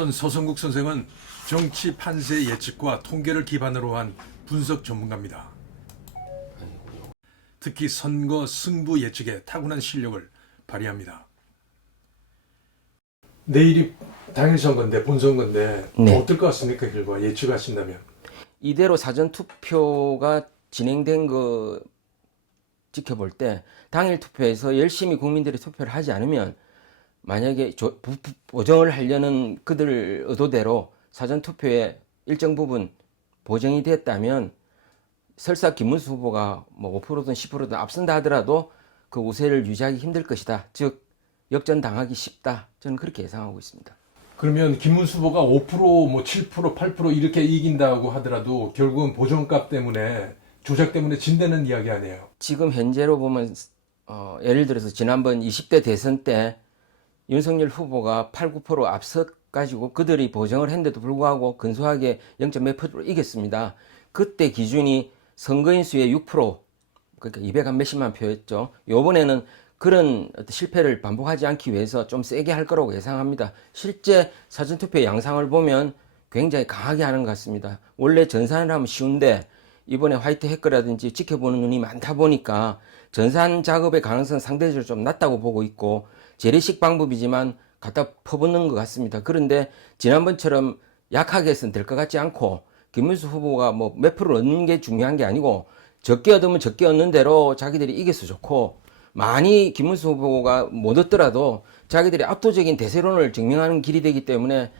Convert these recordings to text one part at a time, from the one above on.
우선 서성국 선생은 정치 판세 예측과 통계를 기반으로 한 분석 전문가입니다. 특히 선거 승부 예측에 타고난 실력을 발휘합니다. 내일이 당일 선거인데 본선거인데 네. 어떨 것 같습니까? 결과 예측하신다면. 이대로 사전투표가 진행된 거 지켜볼 때 당일 투표에서 열심히 국민들이 투표를 하지 않으면 만약에 보정을 하려는 그들 의도대로 사전투표에 일정 부분 보정이 됐다면 설사 김문수 후보가 뭐 5%든 10%든 앞선다 하더라도 그 우세를 유지하기 힘들 것이다. 즉 역전당하기 쉽다. 저는 그렇게 예상하고 있습니다. 그러면 김문수 후보가 5%, 뭐 7%, 8% 이렇게 이긴다고 하더라도 결국은 보정값 때문에 조작 때문에 진다는 이야기 아니에요. 지금 현재로 보면 예를 들어서 지난번 20대 대선 때 윤석열 후보가 8, 9% 앞서가지고 그들이 보정을 했는데도 불구하고 근소하게 0.몇 %로 이겼습니다. 그때 기준이 선거인 수의 6%, 그러니까 200한 몇십만 표였죠. 이번에는 그런 실패를 반복하지 않기 위해서 좀 세게 할 거라고 예상합니다. 실제 사전투표 양상을 보면 굉장히 강하게 하는 것 같습니다. 원래 전산을 하면 쉬운데 이번에 화이트 해커라든지 지켜보는 눈이 많다 보니까 전산 작업의 가능성은 상대적으로 좀 낮다고 보고 있고 재래식 방법이지만 갖다 퍼붓는 것 같습니다. 그런데 지난번처럼 약하게 해서는 될 것 같지 않고 김문수 후보가 뭐 몇 프로 얻는 게 중요한 게 아니고 적게 얻으면 적게 얻는 대로 자기들이 이겨서 좋고 많이 김문수 후보가 못 얻더라도 자기들이 압도적인 대세론을 증명하는 길이 되기 때문에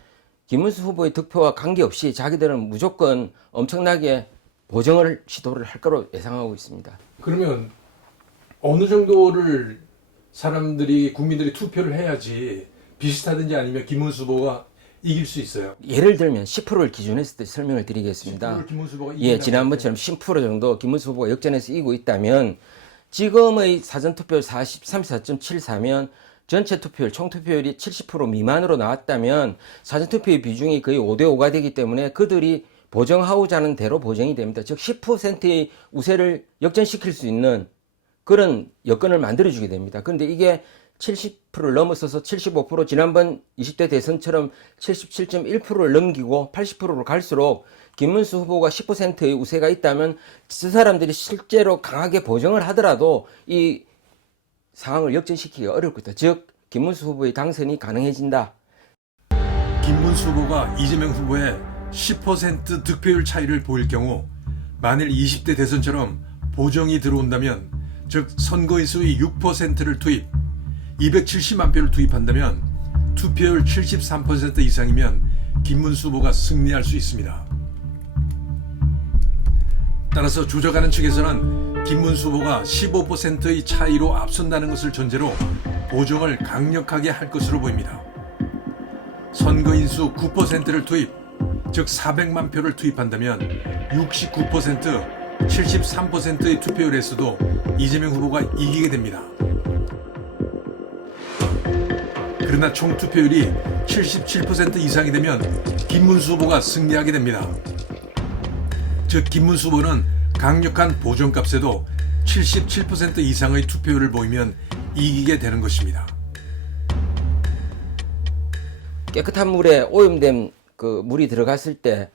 김문수 후보의 득표와 관계없이 자기들은 무조건 엄청나게 보정을 시도를 할 거로 예상하고 있습니다. 그러면 어느 정도를 사람들이 국민들이 투표를 해야지 비슷하든지 아니면 김문수 후보가 이길 수 있어요? 예를 들면 10%를 기준했을 때 설명을 드리겠습니다. 10%를 김문수 후보가 예, 지난번처럼 10% 정도 김문수 후보가 역전해서 이기고 있다면 지금의 사전투표율 34.74면 전체 투표율, 총투표율이 70% 미만으로 나왔다면 사전투표의 비중이 거의 5대5가 되기 때문에 그들이 보정하고자 하는 대로 보정이 됩니다. 즉 10%의 우세를 역전시킬 수 있는 그런 여건을 만들어주게 됩니다. 그런데 이게 70%를 넘어서서 75% 지난번 20대 대선처럼 77.1%를 넘기고 80%로 갈수록 김문수 후보가 10%의 우세가 있다면 그 사람들이 실제로 강하게 보정을 하더라도 이 상황을 역전시키기가 어려울 것이다. 즉 김문수 후보의 당선이 가능해진다. 김문수 후보가 이재명 후보의 10% 득표율 차이를 보일 경우 만일 20대 대선처럼 보정이 들어온다면 즉 선거인 수의 6%를 투입 270만 표를 투입한다면 투표율 73% 이상이면 김문수 후보가 승리할 수 있습니다. 따라서 조작하는 측에서는 김문수 후보가 15%의 차이로 앞선다는 것을 전제로 보정을 강력하게 할 것으로 보입니다. 선거인 수 9%를 투입, 즉 400만 표를 투입한다면 69%, 73%의 투표율에서도 이재명 후보가 이기게 됩니다. 그러나 총 투표율이 77% 이상이 되면 김문수 후보가 승리하게 됩니다. 즉 김문수 후보는 강력한 보정값에도 77% 이상의 투표율을 보이면 이기게 되는 것입니다. 깨끗한 물에 오염된 그 물이 들어갔을 때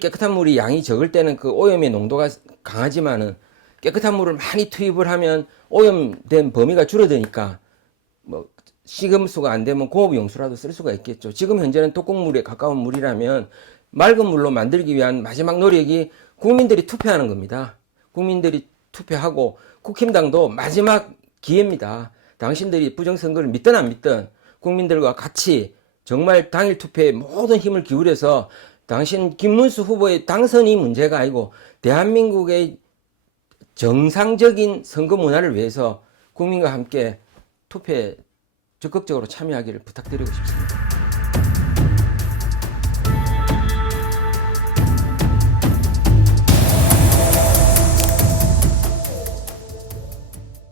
깨끗한 물이 양이 적을 때는 그 오염의 농도가 강하지만은 깨끗한 물을 많이 투입을 하면 오염된 범위가 줄어드니까 뭐 식음수가 안 되면 공업용수라도 쓸 수가 있겠죠. 지금 현재는 독극물에 가까운 물이라면 맑은 물로 만들기 위한 마지막 노력이 국민들이 투표하는 겁니다. 국민들이 투표하고 국힘당도 마지막 기회입니다. 당신들이 부정선거를 믿든 안 믿든 국민들과 같이 정말 당일 투표에 모든 힘을 기울여서 당신 김문수 후보의 당선이 문제가 아니고 대한민국의 정상적인 선거 문화를 위해서 국민과 함께 투표에 적극적으로 참여하기를 부탁드리고 싶습니다.